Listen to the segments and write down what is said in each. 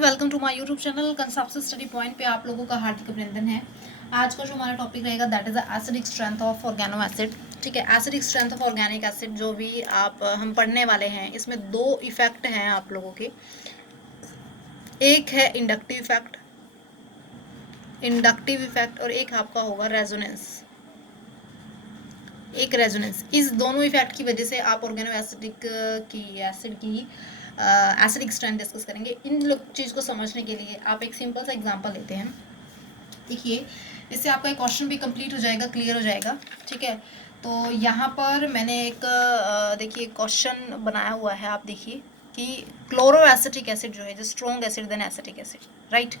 Welcome to my YouTube channel concept study point पे आप लोगों का हार्दिक अभिनंदन है। आज का जो हमारा टॉपिक रहेगा that is the acidic strength of organo acid. ठीक है, acidic strength of organic acid जो भी हम पढ़ने वाले हैं, इसमें दो इफेक्ट हैं आप लोगों के। एक है इंडक्टिव इफेक्ट और एक आपका होगा रेजोनेंस। इस दोनों इफेक्ट की वजह से आप ऑर्गेनो एसिड की एसिडिक स्ट्रेंथ डिस्कस करेंगे। इन लोग चीज़ को समझने के लिए आप एक सिंपल सा एग्जांपल लेते हैं। देखिए, इससे आपका एक क्वेश्चन भी कंप्लीट हो जाएगा, क्लियर हो जाएगा। ठीक है, तो यहाँ पर मैंने एक देखिए क्वेश्चन बनाया हुआ है। आप देखिए कि क्लोरो एसिटिक एसिड जो है, जो strong acid then acetic acid, right.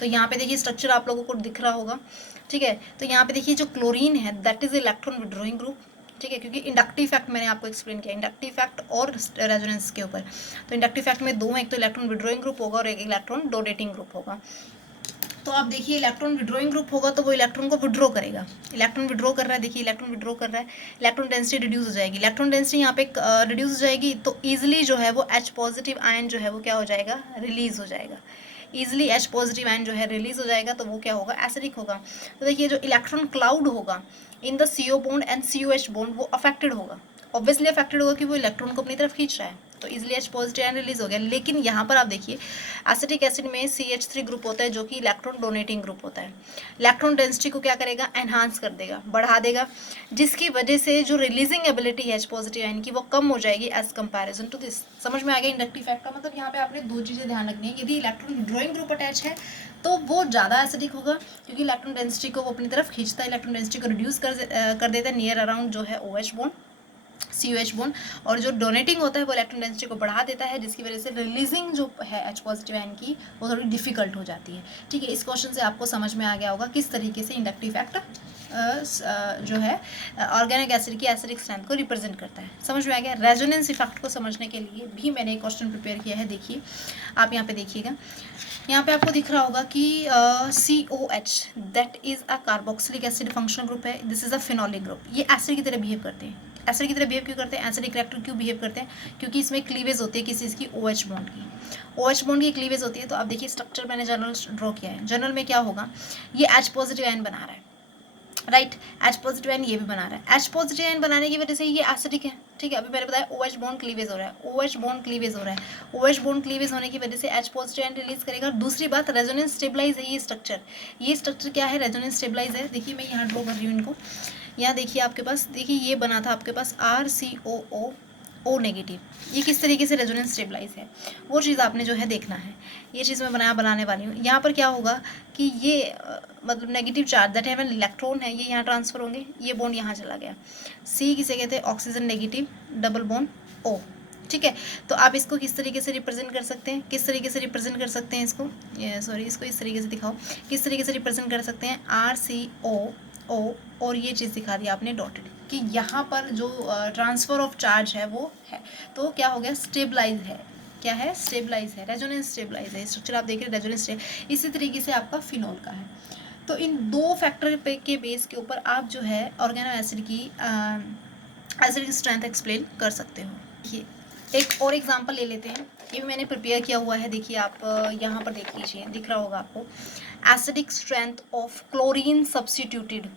तो यहाँ पे देखिए स्ट्रक्चर आप लोगों को दिख रहा होगा। ठीक है, तो यहाँ पे देखिए जो क्लोरीन है that is electron withdrawing group. ठीक है, क्योंकि इंडक्टिव फैक्ट मैंने आपको एक्सप्लेन किया, इंडक्टिव फैक्ट और रेजोनेंस के ऊपर। तो इंडक्टिव फैक्ट में दो हैं, एक तो इलेक्ट्रॉन विड्रॉइंग ग्रुप होगा और एक इलेक्ट्रॉन डोनेटिंग ग्रुप होगा। तो आप देखिए इलेक्ट्रॉन विड्रॉइंग ग्रुप होगा तो वो इलेक्ट्रॉन को विड्रॉ करेगा। इलेक्ट्रॉन विड्रॉ कर रहा है, देखिए इलेक्ट्रॉन विड्रॉ कर रहा है, इलेक्ट्रॉन डेंसिटी रिड्यूस हो जाएगी। इलेक्ट्रॉन डेंसिटी यहाँ पे रिड्यूस हो जाएगी तो ईजिली जो है वो H पॉजिटिव आयन जो है वो क्या हो जाएगा, रिलीज हो जाएगा। ईजिली H पॉजिटिव आयन जो है रिलीज हो जाएगा तो वो क्या होगा, एसिडिक होगा। तो देखिए जो इलेक्ट्रॉन क्लाउड होगा in the CO bond and COH bond वो अफेक्टेड होगा। ऑब्वियसली अफेक्टेड होगा कि वो इलेक्ट्रॉन को अपनी तरफ खींच रहा है, तो easily H positive ion release हो गया। लेकिन यहाँ पर आप देखिए एसिटिक एसिड में CH3 ग्रुप होता है जो कि इलेक्ट्रॉन डोनेटिंग ग्रुप होता है। इलेक्ट्रॉन डेंसिटी को क्या करेगा, एनहांस कर देगा, बढ़ा देगा, जिसकी वजह से जो रिलीजिंग एबिलिटी है H पॉजिटिव आयन की वो कम हो जाएगी एज कंपैरिजन टू दिस। समझ में आ गया इंडक्टिव फैक्ट का मतलब। यहाँ पे आपने दो चीज़ें ध्यान रखनी है। यदि इलेक्ट्रॉन विड्रॉइंग ग्रुप अटैच है तो वो ज़्यादा एसिडिक होगा क्योंकि इलेक्ट्रॉन डेंसिटी को वो अपनी तरफ खींचता है, इलेक्ट्रॉन डेंसिटी को रिड्यूस कर देता है नियर अराउंड जो है OH बॉन्ड, COH बॉन्ड। और जो डोनेटिंग होता है वो इलेक्ट्रॉन डेंसिटी को बढ़ा देता है, जिसकी वजह से रिलीजिंग जो है H पॉजिटिव आयन की वो थोड़ी डिफिकल्ट हो जाती है। ठीक है, इस क्वेश्चन से आपको समझ में आ गया होगा किस तरीके से इंडक्टिव फैक्ट जो है ऑर्गेनिक एसिड की एसिडिक स्ट्रेंथ को रिप्रेजेंट करता है। समझ में आ गया। रेजोनेंस इफेक्ट को समझने के लिए भी मैंने एक क्वेश्चन प्रिपेयर किया है। देखिए आप यहाँ पे देखिएगा, यहाँ पे आपको दिख रहा होगा कि COH that is a carboxylic acid functional group है, this is a phenolic group. ये एसिड की तरह बिहेव करते हैं। एसिड की तरह बिहेव क्यों करते हैं, एसिडिक रिएक्टर क्यों बिहेव करते हैं, क्योंकि इसमें क्लीवेज होती है किसी चीज़ की, OH बॉन्ड की। OH बॉन्ड की क्लीवेज होती है। तो आप देखिए स्ट्रक्चर मैंने जनरल ड्रॉ किया है। जनरल में क्या होगा, ये H पॉजिटिव आयन बना रहा है, राइट। H पॉजिटिव आयन ये भी बना रहा है। H पॉजिटिव आयन बनाने की वजह से ये एसिडिक है। ठीक है, अभी मैंने बताया OH बॉन्ड क्लीवेज हो रहा है, OH बॉन्ड क्लीवेज हो रहा है। OH बॉन्ड क्लीवेज होने की वजह से H पॉजिटिव आयन रिलीज करेगा। दूसरी बात, रेजोनेंस स्टेबलाइज है ये स्ट्रक्चर। ये स्ट्रक्चर क्या है, रेजोनेंस स्टेबलाइज है। देखिए मैं यहाँ ड्रॉ कर रही हूँ इनको। यहाँ देखिए आपके पास, देखिए ये बना था आपके पास RCOO नेगेटिव। ये किस तरीके से रेजोनेंस स्टेबलाइज है वो चीज़ आपने जो है देखना है। ये चीज़ मैं बनाने वाली हूँ। यहाँ पर क्या होगा कि ये मतलब नेगेटिव चार्ज दैट है इलेक्ट्रॉन है, ये यहाँ ट्रांसफर होंगे, ये बॉन्ड यहाँ चला गया। C किसे कहते हैं, oxygen negative double bond O। ठीक है, तो आप इसको किस तरीके से रिप्रेजेंट कर सकते हैं, किस तरीके से रिप्रेजेंट कर सकते हैं इसको, इसको इस तरीके से दिखाओ, किस तरीके से रिप्रेजेंट कर सकते हैं, RCOO और ये चीज़ दिखा दी आपने डॉटेड कि यहाँ पर जो ट्रांसफ़र ऑफ चार्ज है वो है। तो क्या हो गया, स्टेबलाइज है। क्या है, स्टेबलाइज है, रेजोनेंस स्टेबलाइज है। स्ट्रक्चर आप देख रहे हैं रेजोनेंस। इसी तरीके से आपका फिनोल का है। तो इन दो फैक्टर के बेस के ऊपर आप जो है ऑर्गेनो एसिड की एसिड स्ट्रेंथ एक्सप्लेन कर सकते हो। ये एक और एग्जांपल ले लेते हैं, ये भी मैंने प्रिपेयर किया हुआ है। देखिए आप यहाँ पर देख लीजिए, दिख रहा होगा आपको, acidic strength of chlorine substituted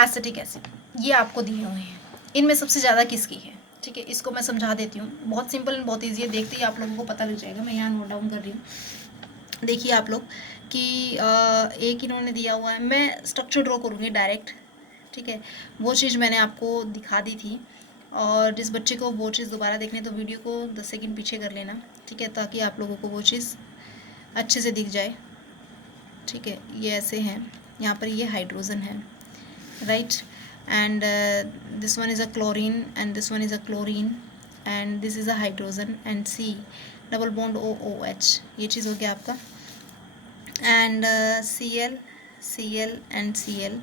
acetic acid, ये आपको दिए हुए हैं। इनमें सबसे ज़्यादा किसकी है। ठीक है, इसको मैं समझा देती हूँ, बहुत सिंपल एंड बहुत ईजी है, देखते ही आप लोगों को पता लग जाएगा। मैं यहाँ नोट डाउन कर रही हूँ। देखिए आप लोग कि एक इन्होंने दिया हुआ है, मैं स्ट्रक्चर ड्रॉ करूँगी डायरेक्ट। ठीक है, वो चीज़ मैंने आपको दिखा दी थी, और जिस बच्चे को वो चीज़ दोबारा देखनी है तो वीडियो को 10 सेकंड पीछे कर लेना। ठीक है, ताकि आप लोगों को वो चीज़ अच्छे से दिख जाए। ठीक है, ये ऐसे हैं, यहाँ पर ये हाइड्रोजन है, right, and this one is a chlorine and this one is a chlorine and this is a hydrogen and C double bond OOH, ये चीज़ हो गया आपका, and Cl and Cl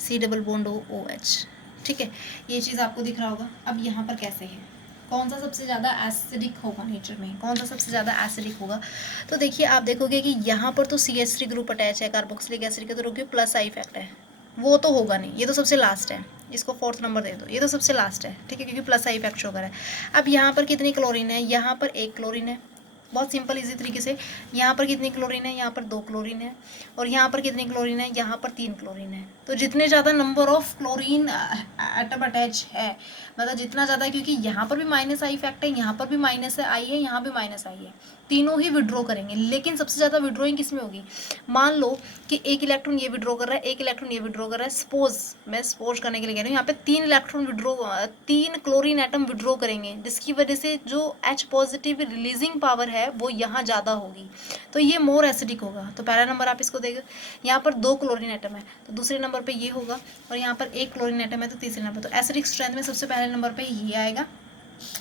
C double bond OOH। ठीक है, ये चीज़ आपको दिख रहा होगा। अब यहाँ पर कैसे है, कौन सा सबसे ज़्यादा एसिडिक होगा नेचर में, कौन सा सबसे ज़्यादा एसिडिक होगा। तो देखिए आप देखोगे कि यहाँ पर तो CH3 ग्रुप अटैच है कार्बोक्सिलिक एसिड के, तो रुकिए प्लस आई इफेक्ट है, वो तो होगा नहीं, ये तो सबसे लास्ट है, इसको 4th नंबर दे दो, ये तो सबसे लास्ट है। ठीक है, क्योंकि प्लस आई इफेक्ट शो कर है। अब यहाँ पर कितनी क्लोरीन है, यहाँ पर एक क्लोरीन है, बहुत सिंपल इजी तरीके से। यहाँ पर कितनी क्लोरीन है, यहाँ पर 2 क्लोरीन है, और यहाँ पर कितनी क्लोरीन है, यहाँ पर 3 क्लोरीन है। तो जितने ज़्यादा number of chlorine atom attach है, मतलब जितना ज़्यादा, क्योंकि यहाँ पर भी माइनस आई इफेक्ट है, यहाँ पर भी माइनस आई है, यहाँ भी माइनस आई है, तीनों ही विड्रॉ करेंगे। लेकिन सबसे ज़्यादा विड्रॉइंग किस में होगी, मान लो कि एक इलेक्ट्रॉन ये विड्रॉ कर रहा है, एक इलेक्ट्रॉन ये विड्रॉ कर रहा है, सपोज, मैं सपोज करने के लिए कह रही हूँ, यहाँ पे 3 electron withdraw, 3 chlorine atom withdraw करेंगे, जिसकी वजह से जो H पॉजिटिव रिलीजिंग पावर है वो यहाँ ज़्यादा होगी, तो ये मोर एसिडिक होगा। तो पहला नंबर आप इसको देगा, यहाँ पर 2 क्लोरीन एटम है तो दूसरे नंबर पर ये होगा, और यहाँ पर 1 क्लोरीन एटम है तो तीसरे नंबर। तो एसिडिक स्ट्रेंथ में सबसे पहले नंबर पर ये आएगा,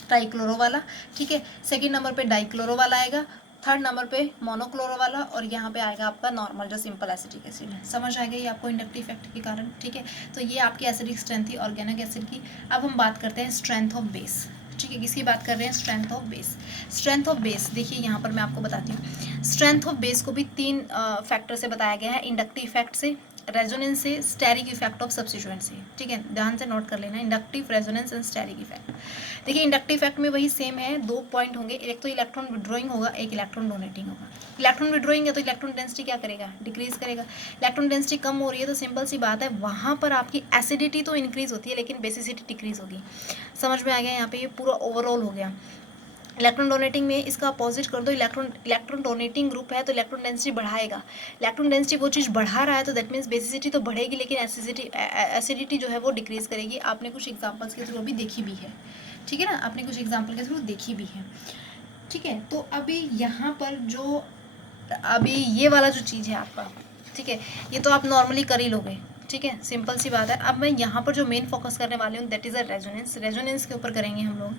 ट्राइक्लोरो वाला, ठीक है। सेकेंड नंबर पे डाइक्लोरो वाला आएगा, थर्ड नंबर पे मोनोक्लोरो वाला, और यहाँ पे आएगा आपका नॉर्मल जो सिंपल एसिडिक एसिड है। समझ आएगा ये आपको इंडक्टिव इफेक्ट के कारण, ठीक है। तो ये आपकी एसिडिक स्ट्रेंथ थी ऑर्गेनिक एसिड की। अब हम बात करते हैं स्ट्रेंथ ऑफ बेस, ठीक है। किसकी बात कर रहे हैं, strength of base. Strength of base देखिए यहाँ पर मैं आपको बताती हूँ। स्ट्रेंथ ऑफ बेस को भी 3 फैक्टर से बताया गया है, इंडक्टिव इफेक्ट से, रेजोनेंस से, स्टेरिक इफेक्ट ऑफ सब्स्टिट्यूएंट से, ठीक है। ध्यान से नोट कर लेना, inductive, resonance and steric effect. देखिए इंडक्टिव इफेक्ट में वही सेम है, 2 पॉइंट होंगे, एक तो इलेक्ट्रॉन विड्रॉइंग होगा, एक इलेक्ट्रॉन डोनेटिंग होगा। इलेक्ट्रॉन विड्रॉइंग है तो इलेक्ट्रॉन डेंसिटी क्या करेगा, डिक्रीज करेगा। इलेक्ट्रॉन डेंसिटी कम हो रही है तो सिंपल सी बात है, वहाँ पर आपकी एसिडिटी तो इंक्रीज होती है लेकिन बेसिसिटी डिक्रीज होगी। समझ में आ गया, यहाँ पे ये पूरा ओवरऑल हो गया। इलेक्ट्रॉन डोनेटिंग में इसका अपोजिट कर दो, इलेक्ट्रॉन डोनेटिंग ग्रुप है तो इलेक्ट्रॉन डेंसिटी बढ़ाएगा। इलेक्ट्रॉन डेंसिटी वो चीज़ बढ़ा रहा है तो दैट मीन्स बेसिसिटी तो बढ़ेगी लेकिन एसिडिटी जो है वो डिक्रीज करेगी। आपने कुछ एग्जांपल्स के थ्रू अभी देखी भी है, ठीक है ना, आपने कुछ एग्जांपल के थ्रू देखी भी है, ठीक है। तो अभी यहाँ पर जो अभी ये वाला जो चीज़ है आपका, ठीक है, ये तो आप नॉर्मली कर ही लोगे, ठीक है, सिंपल सी बात है। अब मैं यहाँ पर जो मेन फोकस करने वाली हूँ that is a resonance. Resonance के ऊपर करेंगे हम लोग,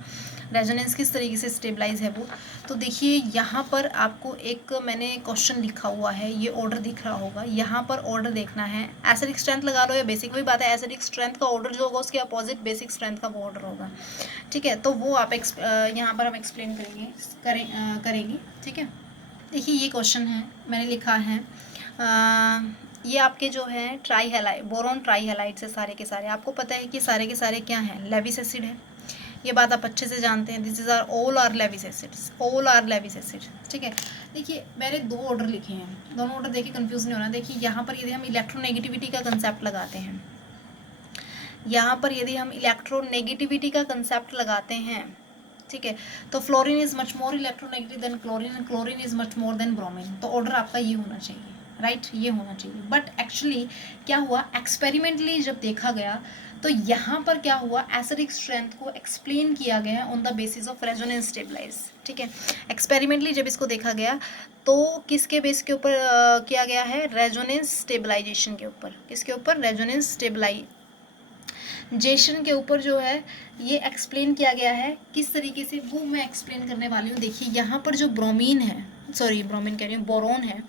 रेजोनेंस किस तरीके से स्टेबलाइज है वो। तो देखिए यहाँ पर आपको एक मैंने क्वेश्चन लिखा हुआ है, ये ऑर्डर दिख रहा होगा, यहाँ पर ऑर्डर देखना है। एसिडिक स्ट्रेंथ लगा लो या बेसिक, वही बात है, एसिडिक स्ट्रेंथ का ऑर्डर जो होगा उसके अपोजिट बेसिक स्ट्रेंथ का वो ऑर्डर होगा, ठीक है। तो वो आप यहाँ पर हम एक्सप्लेन करेंगे, ठीक है। देखिए ये क्वेश्चन है, मैंने लिखा है ये आपके जो है try halide, boron try halide से सारे के सारे, आपको पता है कि सारे के सारे क्या हैं, लेविस एसिड है, ये बात आप अच्छे से जानते हैं। This is are all are Lewis acids, all are Lewis acid, ठीक है। देखिए मैंने 2 ऑर्डर लिखे हैं, दोनों ऑर्डर देखिए कंफ्यूज नहीं होना। देखिए यहाँ पर यदि हम इलेक्ट्रोनेगेटिविटी का कंसेप्ट लगाते हैं, यहाँ पर यदि हम इलेक्ट्रोनेगेटिविटी का कंसेप्ट लगाते हैं, ठीक है, तो fluorine is much more electronegative than chlorine and chlorine is much more than bromine. तो ऑर्डर आपका ये होना चाहिए, राइट, ये होना चाहिए। बट एक्चुअली क्या हुआ, एक्सपेरिमेंटली जब देखा गया तो यहाँ पर क्या हुआ, एसिडिक स्ट्रेंथ को एक्सप्लेन किया गया on the basis of resonance stabilize, ठीक है। एक्सपेरिमेंटली जब इसको देखा गया तो किसके बेस के ऊपर किया गया है, रेजोनेंस स्टेबलाइजेशन के ऊपर। किसके ऊपर, रेजोनेंस स्टेबलाइजेशन के ऊपर जो है ये एक्सप्लेन किया गया है। किस तरीके से वो मैं एक्सप्लेन करने वाली हूँ। देखिए यहाँ पर जो ब्रोमीन है, सॉरी ब्रोमीन कह रही हूँ, बोरोन है,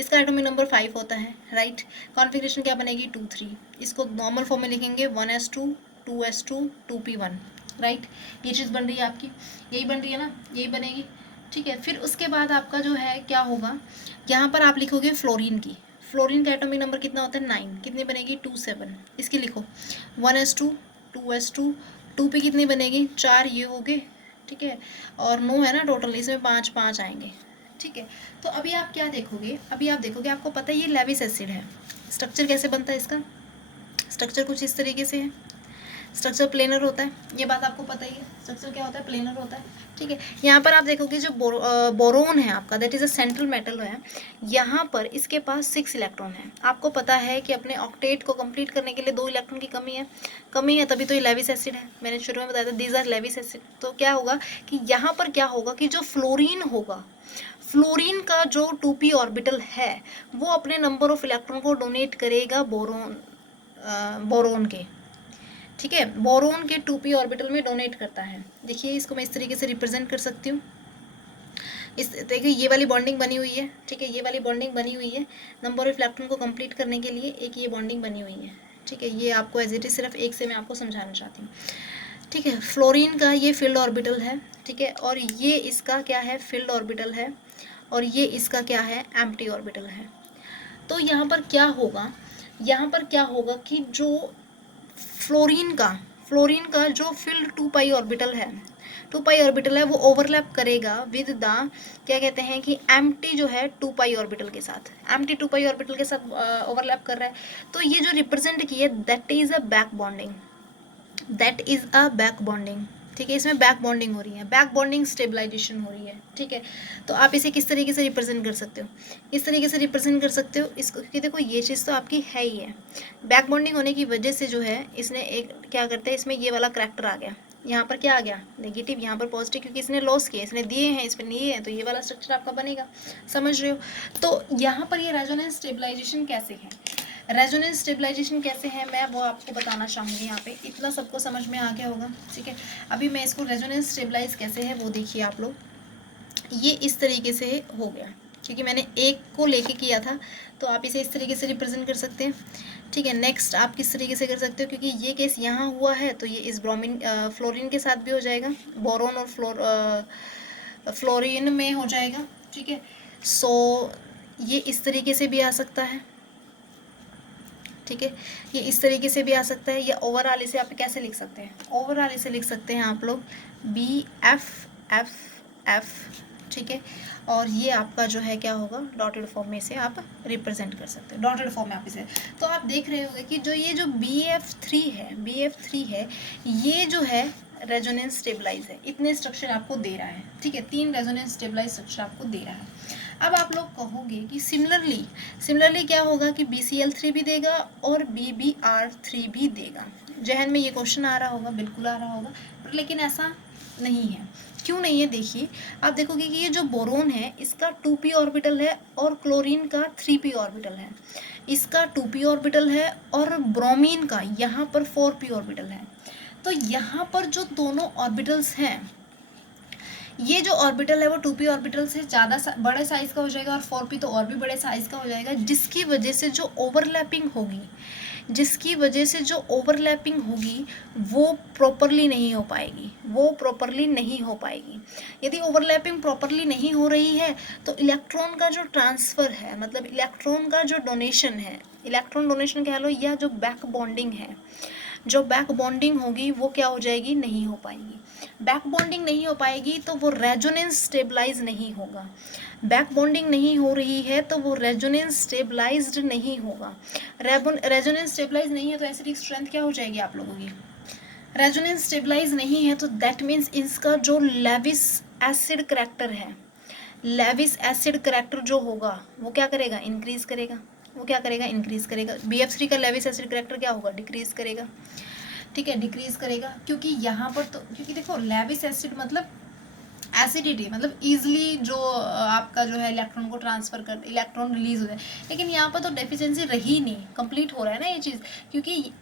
इसका एटॉमिक नंबर 5 होता है, राइट। कॉन्फ़िगरेशन क्या बनेगी, 2 3। इसको नॉर्मल फॉर्म में लिखेंगे 1s2 2s2 2p1, राइट। ये चीज़ बन रही है आपकी, यही बन रही है ना, यही बनेगी, ठीक है। फिर उसके बाद आपका जो है क्या होगा, यहाँ पर आप लिखोगे फ्लोरीन की, फ्लोरीन का एटॉमिक नंबर कितना होता है, 9, कितनी बनेगी 2 7। इसकी लिखो 1s2 2s2 2p कितनी बनेगी 4, ये हो गए, ठीक है। और 9 है ना टोटल, इसमें 5 5 आएंगे, ठीक है। तो अभी आप क्या देखोगे, अभी आप देखोगे, आपको पता है ये लेविस एसिड है। स्ट्रक्चर कैसे बनता है इसका, स्ट्रक्चर कुछ इस तरीके से है, स्ट्रक्चर प्लेनर होता है, ये बात आपको पता ही है, स्ट्रक्चर क्या होता है, प्लेनर होता है, ठीक है। यहाँ पर आप देखोगे जो बोरोन है आपका, that is a central metal है, यहाँ पर इसके पास 6 इलेक्ट्रॉन है। आपको पता है कि अपने ऑक्टेट को कंप्लीट करने के लिए 2 इलेक्ट्रॉन की कमी है, तभी तो ये लेविस एसिड है। मैंने शुरू में बताया था दीज आर लेविस एसिड। तो क्या होगा कि यहाँ पर क्या होगा कि जो फ्लोरीन होगा, फ्लोरीन का जो 2p ऑर्बिटल है वो अपने नंबर ऑफ इलेक्ट्रॉन को डोनेट करेगा बोरोन के, ठीक है, बोरोन के 2p ऑर्बिटल में डोनेट करता है। देखिए इसको मैं इस तरीके से रिप्रेजेंट कर सकती हूँ, इस देखिए ये वाली बॉन्डिंग बनी हुई है, ठीक है, ये वाली बॉन्डिंग बनी हुई है नंबर ऑफ इलेक्ट्रॉन को कंप्लीट करने के लिए, एक ये बॉन्डिंग बनी हुई है, ठीक है। ये आपको एज इट इज सिर्फ एक से मैं आपको समझाना चाहती हूँ, ठीक है। फ्लोरीन का ये फील्ड ऑर्बिटल है, ठीक है, और ये इसका क्या है, फील्ड ऑर्बिटल है, और ये इसका क्या है, एम्प्टी ऑर्बिटल है। तो यहाँ पर क्या होगा, यहाँ पर क्या होगा कि जो फ्लोरीन का जो फील्ड 2 पाई ऑर्बिटल है, 2 पाई ऑर्बिटल है वो ओवरलैप करेगा विद द क्या कहते हैं कि एम्प्टी जो है 2 पाई ऑर्बिटल के साथ, एम्प्टी 2 पाई ऑर्बिटल के साथ ओवरलैप कर रहा है। तो ये जो रिप्रेजेंट किया that is a back bonding, that is a back bonding. ठीक है, इसमें बैक बॉन्डिंग हो रही है, बैक बॉन्डिंग स्टेबलाइजेशन हो रही है। ठीक है, तो आप इसे किस तरीके से रिप्रेजेंट कर सकते हो, इस तरीके से रिप्रेजेंट कर सकते हो इसको, क्योंकि देखो ये चीज़ तो आपकी है ही है। बैक बॉन्डिंग होने की वजह से जो है इसने एक क्या करते हैं, इसमें ये वाला करैक्टर आ गया, यहाँ पर क्या आ गया नेगेटिव, यहाँ पर पॉजिटिव, क्योंकि इसने लॉस किया, इसने दिए हैं, इस पर लिए हैं, तो ये वाला स्ट्रक्चर आपका बनेगा। समझ रहे हो? तो यहाँ पर ये रेजोनेंस स्टेबलाइजेशन कैसे है, रेजोनेंस स्टेबलाइजेशन कैसे है, मैं वो आपको बताना चाहूँगी। यहाँ पे इतना सबको समझ में आ गया होगा। ठीक है, अभी मैं इसको रेजोनेंस स्टेबलाइज कैसे है वो देखिए आप लोग। ये इस तरीके से हो गया, क्योंकि मैंने एक को लेके किया था, तो आप इसे इस तरीके से रिप्रेजेंट कर सकते हैं। ठीक है, नेक्स्ट आप किस तरीके से कर सकते हो, क्योंकि ये केस यहाँ हुआ है तो ये इस ब्रोमीन फ्लोरीन के साथ भी हो जाएगा, बोरोन और फ्लोरीन में हो जाएगा। ठीक है, सो ये इस तरीके से भी आ सकता है। ठीक है, ये इस तरीके से भी आ सकता है, या ओवरऑल इसे आप कैसे लिख सकते हैं, ओवरऑल इसे लिख सकते हैं आप लोग BF ठीक है, और ये आपका जो है क्या होगा, डॉटेड फॉर्म में इसे आप रिप्रेजेंट कर सकते हैं, डॉटेड फॉर्म में आप इसे। तो आप देख रहे होंगे कि जो ये जो BF3 है ये जो है रेजोनेंस स्टेबलाइज है, इतने स्ट्रक्चर आपको दे रहा है। ठीक है, 3 रेजोनेंस स्टेबलाइज स्ट्रक्चर आपको दे रहा है। अब आप लोग कहोगे कि सिमिलरली क्या होगा कि BCl3 भी देगा और BBr3 भी देगा। जहन में ये क्वेश्चन आ रहा होगा, बिल्कुल आ रहा होगा, पर लेकिन ऐसा नहीं है। क्यों नहीं है, देखिए आप देखोगे कि ये जो बोरोन है इसका 2p ऑर्बिटल है और क्लोरीन का 3p ऑर्बिटल है, इसका 2p ऑर्बिटल है और ब्रोमीन का यहाँ पर 4p ऑर्बिटल है। तो यहाँ पर जो दोनों ऑर्बिटल्स हैं, ये जो ऑर्बिटल है वो 2p ऑर्बिटल से ज़्यादा बड़े साइज़ का हो जाएगा और 4p तो और भी बड़े साइज़ का हो जाएगा, जिसकी वजह से जो ओवरलैपिंग होगी, वो प्रॉपरली नहीं हो पाएगी, यदि ओवरलैपिंग प्रॉपरली नहीं हो रही है तो इलेक्ट्रॉन का जो ट्रांसफ़र है, मतलब इलेक्ट्रॉन का जो डोनेशन है, इलेक्ट्रॉन डोनेशन कह लो, या जो बैक बॉन्डिंग है, जो बैक बॉन्डिंग होगी वो क्या हो जाएगी, नहीं हो पाएगी। बैक बॉन्डिंग नहीं हो पाएगी तो वो रेजोनेंस स्टेबलाइज नहीं होगा। बैक बॉन्डिंग नहीं हो रही है तो वो रेजोनेंस स्टेबलाइज्ड नहीं होगा। रेजोनेंस स्टेबलाइज नहीं है तो एसिडिक स्ट्रेंथ क्या हो जाएगी आप लोगों की, रेजोनेंस स्टेबलाइज नहीं है तो दैट मीन्स इसका जो लेविस एसिड करैक्टर है, लेविस एसिड करैक्टर जो होगा वो क्या करेगा, इंक्रीज करेगा। BF3 का लेविस एसिड करैक्टर क्या होगा, डिक्रीज करेगा। ठीक है, डिक्रीज करेगा, क्योंकि यहाँ पर तो, क्योंकि देखो लेविस एसिड मतलब एसिडिटी, मतलब ईजिली जो आपका जो है इलेक्ट्रॉन को ट्रांसफर कर, इलेक्ट्रॉन रिलीज हो जाए, लेकिन यहाँ पर तो डेफिशिएंसी रही नहीं, कंप्लीट हो रहा है ना ये चीज़, क्योंकि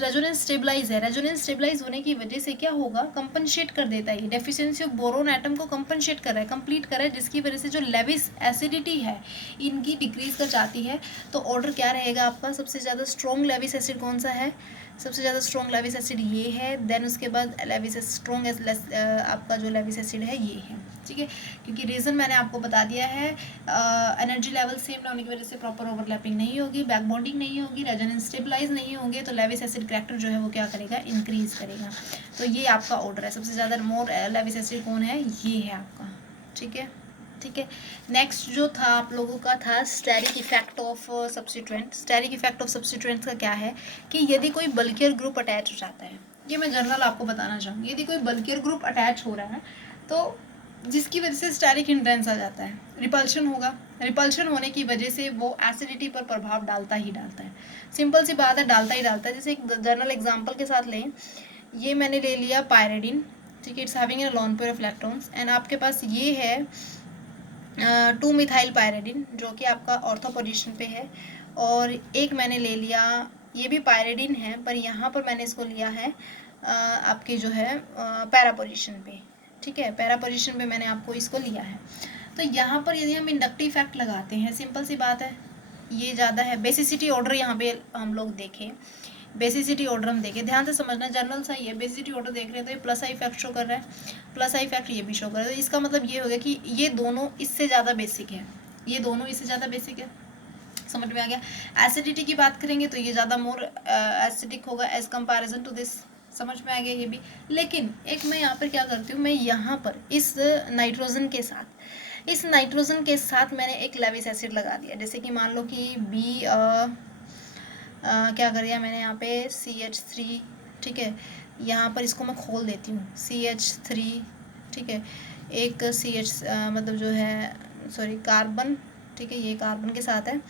रेजोनेंस स्टेबलाइज है। रेजोनेंस स्टेबलाइज होने की वजह से क्या होगा, कंपनसेट कर देता है, ये डेफिशिएंसी ऑफ बोरोन एटम को कंपनसेट कर रहा है, कंप्लीट कर रहा है, जिसकी वजह से जो लेविस एसिडिटी है इनकी डिक्रीज कर जाती है। तो ऑर्डर क्या रहेगा आपका, सबसे ज़्यादा स्ट्रॉन्ग लेविस एसिड कौन सा है, सबसे ज़्यादा स्ट्रॉन्ग लेविस एसिड ये है, देन उसके बाद लेविस स्ट्रॉन्ग आपका जो लेविस एसिड है ये है। ठीक है, क्योंकि रीज़न मैंने आपको बता दिया है, एनर्जी लेवल सेम ना होने की वजह से प्रॉपर ओवरलैपिंग नहीं होगी, बैक बॉन्डिंग नहीं होगी, रेजोनेंस स्टेबलाइज नहीं होंगे, तो लेविस एसिड करैक्टर जो है वो क्या करेगा, इंक्रीज करेगा। तो ये आपका ऑर्डर है, सबसे ज़्यादा मोर लेविस एसिड कौन है, ये है आपका। ठीक है, नेक्स्ट जो था आप लोगों का था steric effect of substituent. Steric effect of substituents का क्या है कि यदि कोई बल्कियर ग्रुप अटैच हो जाता है, ये मैं जनरल आपको बताना चाहूँगी, यदि कोई बल्कियर ग्रुप अटैच हो रहा है तो जिसकी वजह से स्टेरिक हिंड्रेंस आ जाता है, रिपल्शन होगा, रिपल्शन होने की वजह से वो एसिडिटी पर प्रभाव डालता ही डालता है। सिंपल सी बात है, डालता ही डालता है। जैसे एक जनरल एग्जांपल के साथ लें, ये मैंने ले लिया पायरेडिन, ठीक है, it's having a lone pair of electrons, and आपके पास ये है 2 मिथाइल पायरेडिन जो कि आपका ऑर्थो पोजीशन पे है, और एक मैंने ले लिया, ये भी पायरेडिन है पर यहाँ पर मैंने इसको लिया है आपके जो है पैरा पोजीशन पे। ठीक है, पैरा पोजीशन पे मैंने आपको इसको लिया है। तो यहाँ पर यदि हम इंडक्टिव इफेक्ट लगाते हैं, सिंपल सी बात है, ये ज़्यादा है। बेसिसिटी ऑर्डर यहाँ पे हम लोग देखें, बेसिसिटी ऑर्डर हम देखें, ध्यान से समझना, जनरल सा ही है। बेसिसिटी ऑर्डर देख रहे हैं तो ये प्लस आई इफेक्ट शो कर रहा है, प्लस आई इफेक्ट ये भी शो कर रहा है, तो इसका मतलब ये हो गया कि ये दोनों इससे ज़्यादा बेसिक है, ये दोनों इससे ज़्यादा बेसिक है। समझ में आ गया। एसिडिटी की बात करेंगे तो ये ज़्यादा मोर एसिडिक होगा एज कंपैरिजन टू दिस। समझ में आ गया ये भी। लेकिन एक मैं यहाँ पर क्या करती हूँ, मैं यहाँ पर इस नाइट्रोजन के साथ मैंने एक लेविस एसिड लगा दिया। जैसे कि मान लो कि क्या कर दिया मैंने यहाँ पे CH3, ठीक है, यहाँ पर इसको मैं खोल देती हूँ CH3, ठीक है, एक मतलब जो है सॉरी कार्बन, ठीक है, ये कार्बन के साथ है,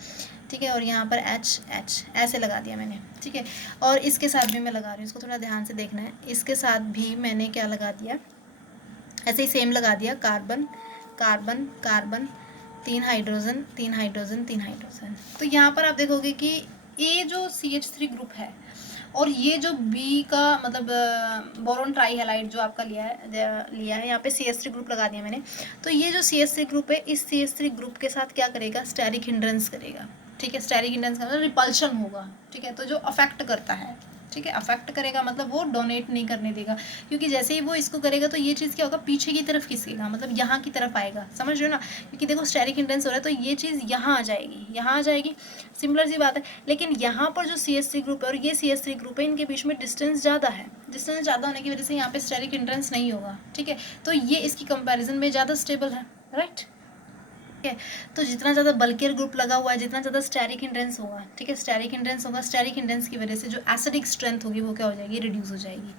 ठीक है, और यहाँ पर H ऐसे लगा दिया मैंने, ठीक है। और इसके साथ भी मैं लगा रही हूँ, इसको थोड़ा ध्यान से देखना है। इसके साथ भी मैंने क्या लगा दिया, ऐसे ही सेम लगा दिया, carbon carbon carbon, 3 hydrogen 3 hydrogen 3 hydrogen. तो यहाँ पर आप देखोगे कि ये जो CH3 ग्रुप है और ये जो बी का मतलब बोरोन ट्राईहैलाइड जो आपका लिया है यहाँ पे CH3 ग्रुप लगा दिया मैंने। तो ये जो CH3 ग्रुप है, इस CH3 ग्रुप के साथ क्या करेगा, स्टेरिक हिंड्रेंस करेगा, ठीक है। स्टेरिक हिंड्रेंस का मतलब रिपल्शन होगा, ठीक है, तो जो अफेक्ट करता है, ठीक है, अफेक्ट करेगा मतलब वो डोनेट नहीं करने देगा, क्योंकि जैसे ही वो इसको करेगा तो ये चीज़ क्या होगा, पीछे की तरफ खिसकेगा, मतलब यहाँ की तरफ आएगा, समझ रहे हो ना, क्योंकि देखो स्टेरिक हिंड्रेंस हो रहा है तो ये चीज़ यहाँ आ जाएगी, सिमिलर सी बात है। लेकिन यहाँ पर जो CH3 ग्रुप है और ये CH3 ग्रुप है, इनके बीच में डिस्टेंस ज़्यादा है, डिस्टेंस ज़्यादा होने की वजह से यहाँ पे स्टेरिक हिंड्रेंस नहीं होगा, ठीक है, तो ये इसकी कंपेरिजन में ज़्यादा स्टेबल है, राइट। ठीक है, तो जितना ज़्यादा बल्कियर ग्रुप लगा हुआ है, जितना ज़्यादा स्टेरिक हिंड्रेंस होगा, ठीक है, स्टेरिक हिंड्रेंस होगा, स्टेरिक हिंड्रेंस की वजह से जो एसिडिक स्ट्रेंथ होगी वो क्या हो जाएगी, रिड्यूस हो जाएगी,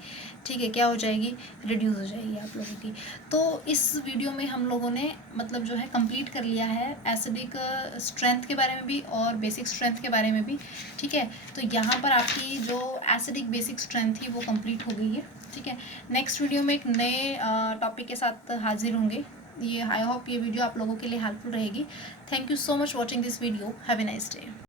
ठीक है, क्या हो जाएगी, रिड्यूस हो जाएगी आप लोगों की। तो इस वीडियो में हम लोगों ने मतलब जो है कंप्लीट कर लिया है एसिडिक स्ट्रेंथ के बारे में भी और बेसिक स्ट्रेंथ के बारे में भी, ठीक है। तो यहाँ पर आपकी जो एसिडिक बेसिक स्ट्रेंथ थी वो कंप्लीट हो गई है, ठीक है। नेक्स्ट वीडियो में एक नए टॉपिक के साथ हाजिर होंगे। ये आई होप ये वीडियो आप लोगों के लिए हेल्पफुल रहेगी। Thank you so much watching this video. Have a nice day.